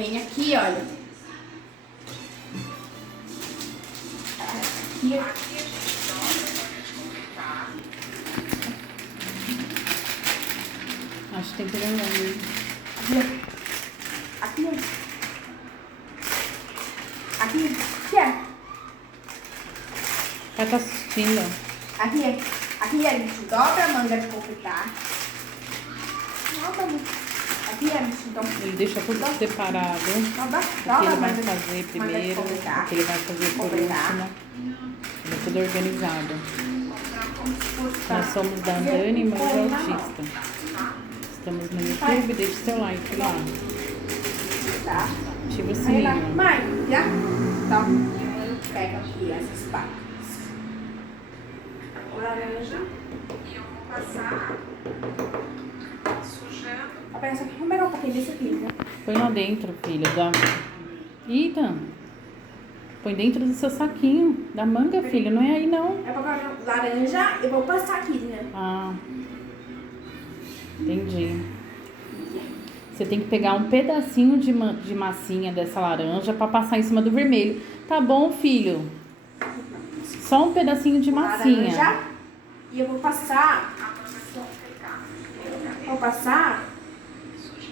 vem aqui, olha. Aqui. Acho que tem que olhar ali. Aqui. Aqui. Aqui. Ela tá assistindo. Aqui a gente dobra a manga de confeitar. Aqui a gente dobra. Ele deixa tudo separado. O que ele vai fazer primeiro, o que ele vai fazer por último. Ele é tudo organizado. Nós somos da Dani, Mãe Autista. Estamos no YouTube, deixe seu like lá. Tá. Ativa o sininho. Mãe, já? Então, eu pego aqui essas partes. Laranja. E eu vou passar sujando. Vamos pegar um pouquinho desse aqui, né? Põe lá dentro, filha. Eita! Põe dentro do seu saquinho. Da manga, filha. Não é aí, não. É pra colocar laranja, eu vou passar aqui, né? Ah. Entendi. Você tem que pegar um pedacinho de massinha dessa laranja pra passar em cima do vermelho. Tá bom, filho? Só um pedacinho de massinha. Laranja. E eu vou passar.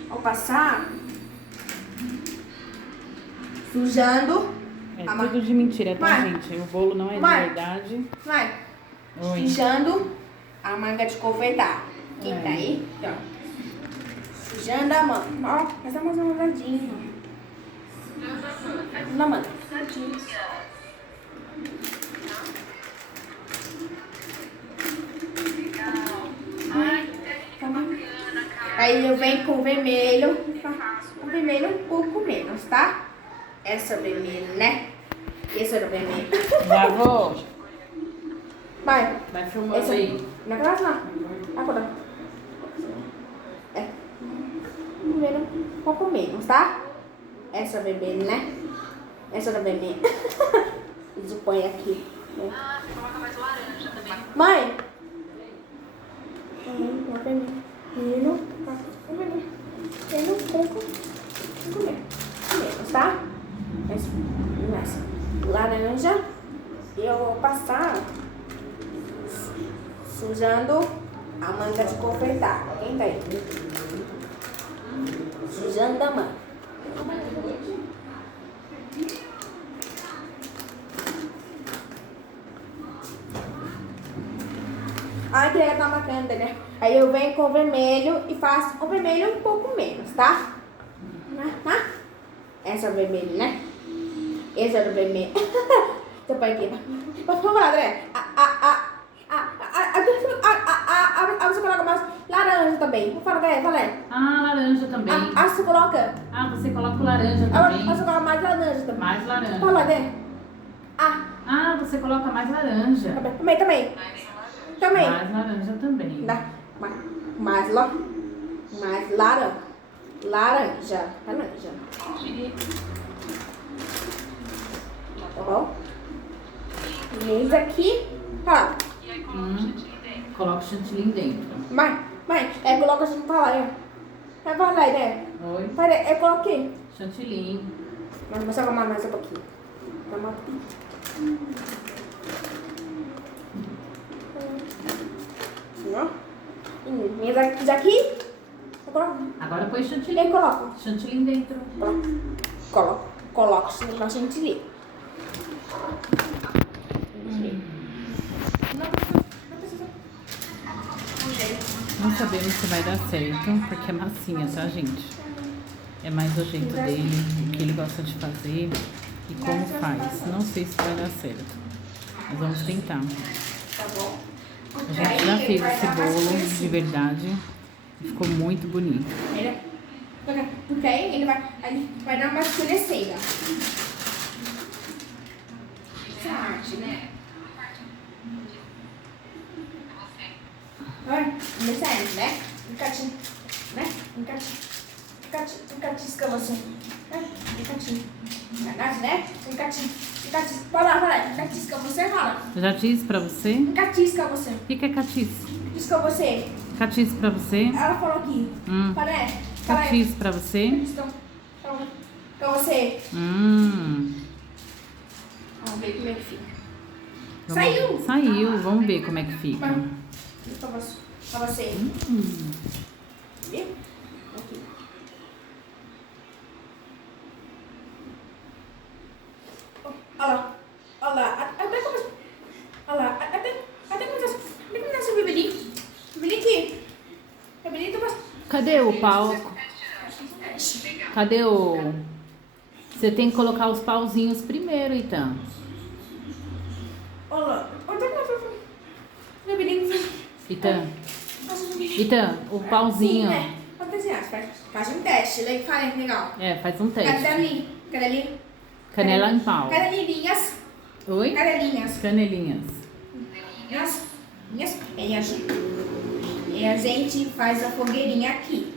Vou passar. Sujando. É tudo de mentira, tá, Mãe. gente? O bolo não é de Mãe. verdade. Vai. Oi. Sujando a manga de confeitar. Quem tá aí? Ó. Sujando a manga. Ó, essa manga é uma ladinha. Na manga. Aí eu venho com o vermelho. O vermelho um pouco menos, tá? Essa é o vermelho, né? Esse era o vermelho. Já vou. Vai. Vai filmando aí. Na classe lá. Agora. É. Vermelho um pouco menos, tá? Essa é o vermelho, né? Essa é o vermelho. Isso põe aqui. Né? Ah, você coloca mais laranja também. Mãe. O vermelho. Vermelho um pouco menos, tá? Essa laranja. E eu vou passar sujando a manga de confeitar. Quem tá aí? Sujando a manga. Ai, que tá bacana, né? Aí eu venho com o vermelho e faço o vermelho um pouco menos, tá? Tá? Essa é o vermelho, né? Esse é o vermelho. Você põe aqui. Vamos falar, André. Você coloca mais laranja também. Fala, André, fala. Ah, laranja também. Você coloca. Ah, você coloca o laranja também. Você coloca mais laranja também. Mais laranja. Fala, André. Ah, você coloca mais laranja. Também. Mais laranja também. Mais laranja. Tá bom? Esse aqui. Fala. Coloca o chantilly dentro. Mãe, coloca assim, fala. Fala aí, né? Oi. Peraí, eu coloquei. Chantilly. Mas vou só mais um pouquinho. Vamos aqui. Ó. Esse aqui. Agora põe chantilly. Eu coloco. Chantilly dentro. Coloco na chantilly. Não sabemos se vai dar certo, porque é massinha, tá, gente? É mais o jeito dele, o que ele gosta de fazer e como faz. Não sei se vai dar certo, mas vamos tentar. A gente já fez esse bolo de verdade e ficou muito bonito. Porque aí ele vai dar uma escurecida. Essa arte, né? Olha, começando, né? Encatinho, né? Encatisca você. Encatinho. Verdade, né? Encatinho. Fala. Encatisca você, fala. Eu já disse pra você? Encatisca você. O que é catice? Encatisca você. Catice pra você? Ela falou aqui. Fala, Catice pra você? Pra você. Vamos ver como é que fica. Saiu! Saiu, vamos ver como é que fica. Pra você. Viu? Aqui. Olha lá. Olha lá. Até começou. Olha lá. Até começou o bebelinho. Bebelinho aqui. Bebelinho tá passando. Cadê o palco? Cadê o... Você tem que colocar os pauzinhos primeiro, então. Olha lá. Até começou. Bebelinho. Então, o pauzinho. Sim, né? Pode desenhar. Faz um teste. Legal. Faz um teste. Canelinha. Canela em pau. Canelinhas. Oi? Canelinhas. Canelinhas. E a gente faz a fogueirinha aqui.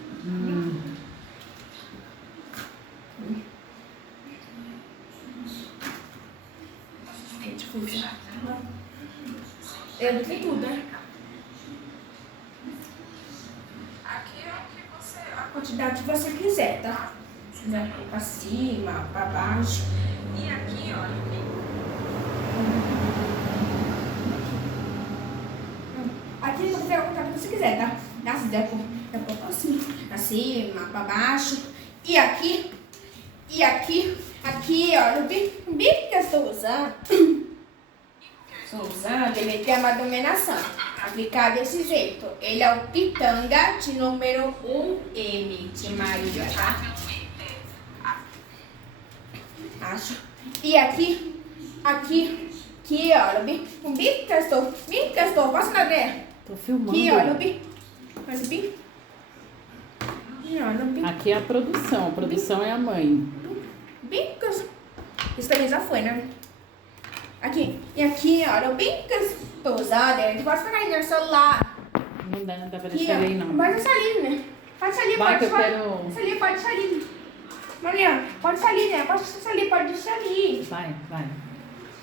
Eu botei tudo, né? A quantidade que você quiser, tá? Pra cima, pra baixo. E aqui, ó. Aqui você vai colocar o que você quiser, tá? Se der pôr pra cima, pra baixo. E aqui, ó, o bico que eu estou usando. Ele tem uma dominação. Vai ficar desse jeito. Ele é o pitanga de número 1M de Maria, tá? Acho. E aqui, olha, o bico que eu estou, posso cadê? Tô filmando. Aqui, olha o bico. Olha o bico. Olha o bico. Aqui é a produção é a mãe. Bicos. Isso também já foi, né? Aqui. E aqui, olha o bicos. Tô usando, a gente pode ficar aí no celular. Não dá pra Aqui, deixar ele aí, não. Pode deixar ali, né? Pode deixar ali, Vai, pode que eu deixar quero... pode deixar ali. Maria, pode deixar ali, né? Pode deixar ali, pode deixar ali. Vai.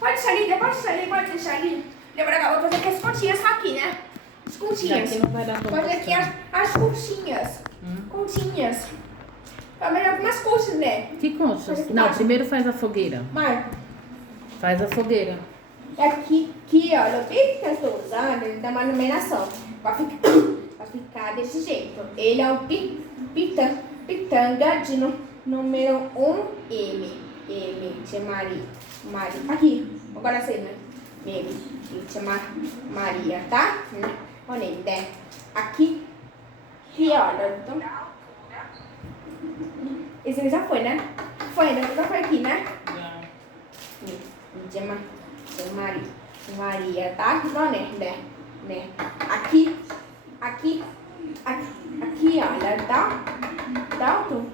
Pode deixar ali, pode deixar ali. Lembra que eu vou fazer aqui as continhas aqui, né? As continhas. Daqui não vai dar pra Pode aqui as conchinhas. Continhas. Pra melhor algumas coxas, né? Que conchas? Não, primeiro faz a fogueira. Marco. Faz a fogueira. Aqui, olha, o bico que eu estou usando, ele dá uma numeração. Vai ficar desse jeito. Ele é o pitanga de número 1M. M de Maria. Aqui, agora sei, né? M de Maria, tá? Olha ele, né? Aqui, olha. Então, esse já foi, né? Já foi aqui, né? De Maria, tá? Não, né? Aqui, olha, Dalton,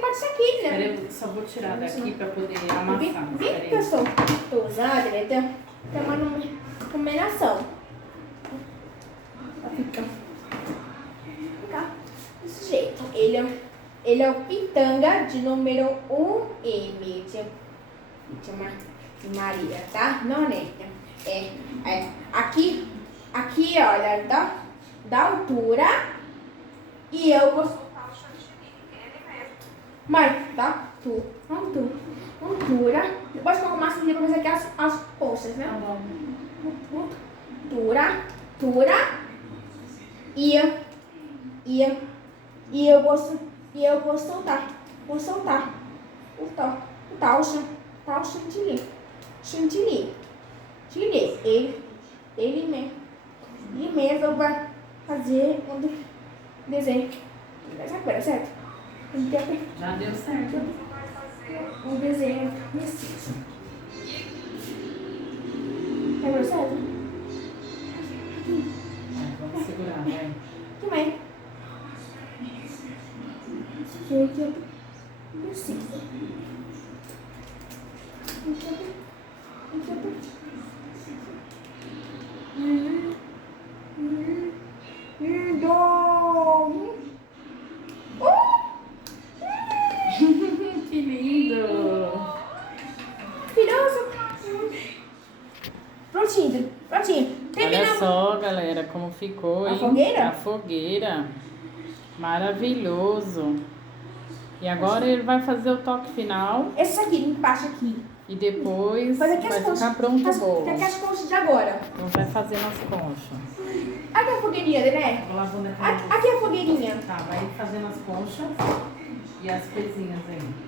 pode ser aqui, né? Peraí, eu só vou tirar daqui pra poder amassar. Vi que eu estou usando, ele tem uma numeração. Vai ficar desse jeito. Ele é o pitanga de número 1M de Maria, tá? Não, né? Aqui, olha, da altura. E eu vou soltar o chantilly. Ele mesmo. Mas, tá? Altura. Depois colocar uma massinha pra fazer aqui as colchas, né? Altura. E eu vou soltar. O tal chantilly. Ele mesmo vai fazer um desenho. Agora, certo? Já deu certo. Um desenho preciso. Agora, certo? Vamos segurar, vai. Também. Gente, eu preciso. prontinho. Prontinho. Olha Terminamos. só, galera, como ficou, A hein? fogueira? A fogueira. Maravilhoso. E agora ele vai fazer o toque final Esse aqui, embaixo aqui. e depois Fazer vai aqui as ficar conchas. pronto o bolo. Aqui as conchas de agora. Então vai fazer nas conchas. Aqui a fogueirinha, né? Vou lavando Aqui a fogueirinha. Tá, vai fazendo as conchas e as coisinhas aí.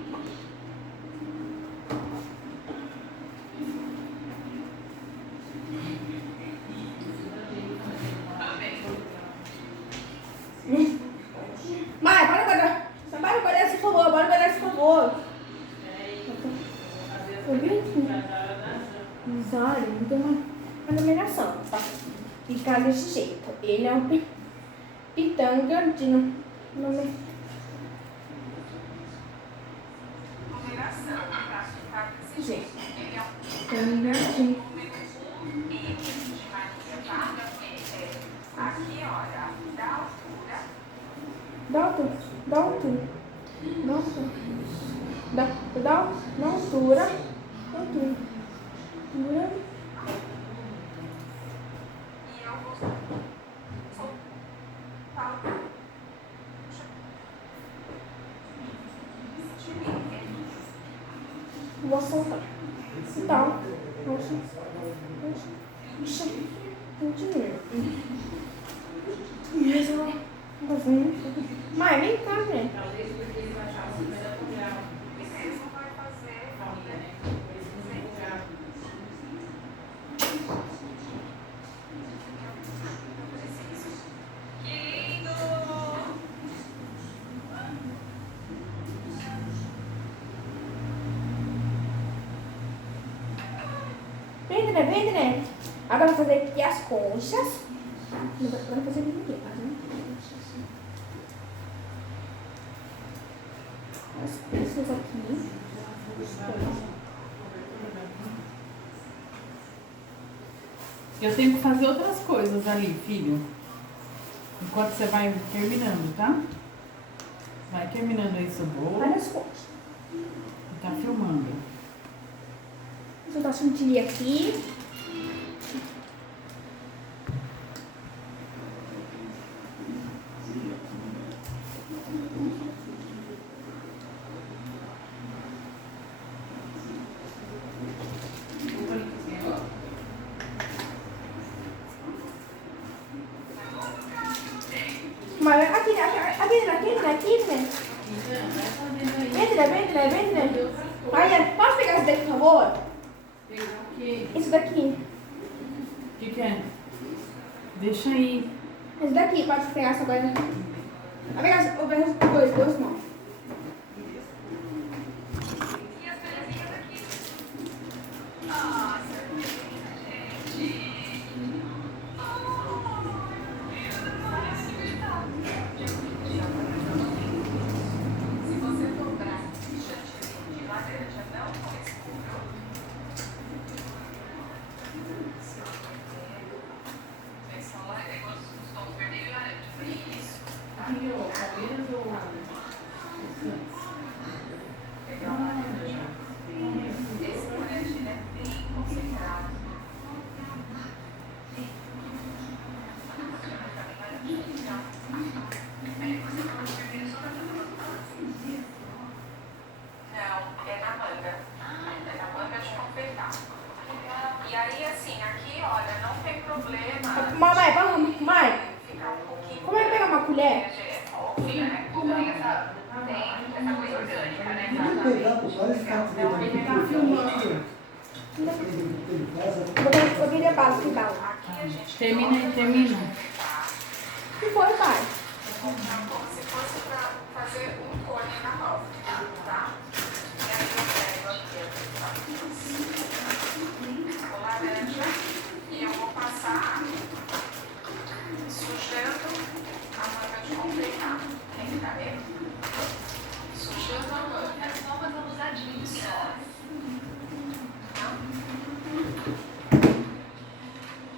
Mãe, bora guardar. Bora guardar esse favor, bora guardar esse favor. Olha, não tem uma nomeação, tá? Ficar desse jeito. Ele é um pitanga de nome. Numeração, pra ficar desse jeito. Ele é um Pitanga de. número 1 e de Maria, tá? Aqui, olha, da altura. Da altura. Da altura. Da altura. Da altura. Altura. Altura. E eu vou soltar Vou soltar. Então, Mãe, vem cá, né? mesmo vai fazer. Que lindo! Vem, né? Vem, né? Agora eu vou fazer aqui as conchas. Agora eu vou fazer aqui, tá? As conchas aqui. Eu tenho que fazer outras coisas ali, filho. Enquanto você vai terminando, tá? Vai terminando aí seu bolo. Olha as conchas. Tá filmando. Vou soltar a chantilly aqui. Mas aqui, né? Vem, né? Aí, posso pegar esse daqui, por favor? Esse daqui. O que é? Deixa aí. Esse daqui, pode pegar essa agora. Vai pegar os dois mãos. E as belezinhas aqui? Nossa, gente. Se você dobrar chantilly de laranja, não com escuro. É só os tons vermelho e laranja. Isso. Tá? Pegar a laranja. Esse corantinho é bem concentrado. Não, é na manga. É na manga de confeitar. E aí, assim, aqui, olha, não tem problema. Mãe, Ficar um pouquinho. como é que pega uma colher? É fofo, né? Tem essa coisa orgânica, né? Eu queria base que tal. Aqui a gente Termina aí, termina. Que foi, pai? como se fosse para fazer um cone na mão, tá? E aí eu pego aqui o laranja e eu vou passar sujando a manga de confeitar. Tem que tá vendo? Sujando a manga. Só mais abusadinho só.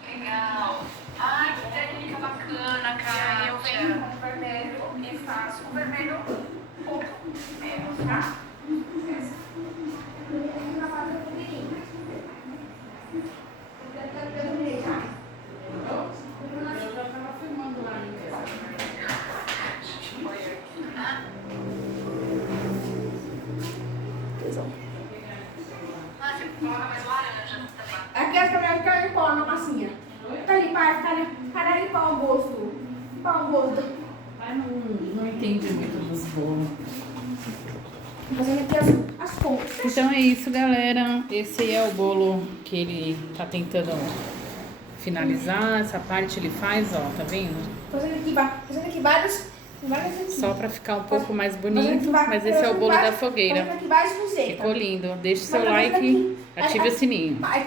Legal. Ai, que técnica bacana, cara. Eu venho com o vermelho e faço o vermelho um pouco menos, tá? Coloca mais laranja também. Aqui as câmeras querem limpar na massinha. Fica limpar, cara limpar o gosto. Limpar o gosto. Pai não entende muito dos bolos. Fazendo aqui as contas. Então é isso, galera. Esse é o bolo que ele tá tentando finalizar. Essa parte ele faz, ó, tá vendo? Fazendo aqui várias aqui. Só pra ficar um pouco mais Fazendo bonito. aqui Mas esse é o bolo da Fazendo fogueira. aqui várias receitas. Ficou lindo. Deixe seu Fazendo like, aqui. ative o sininho. Aqui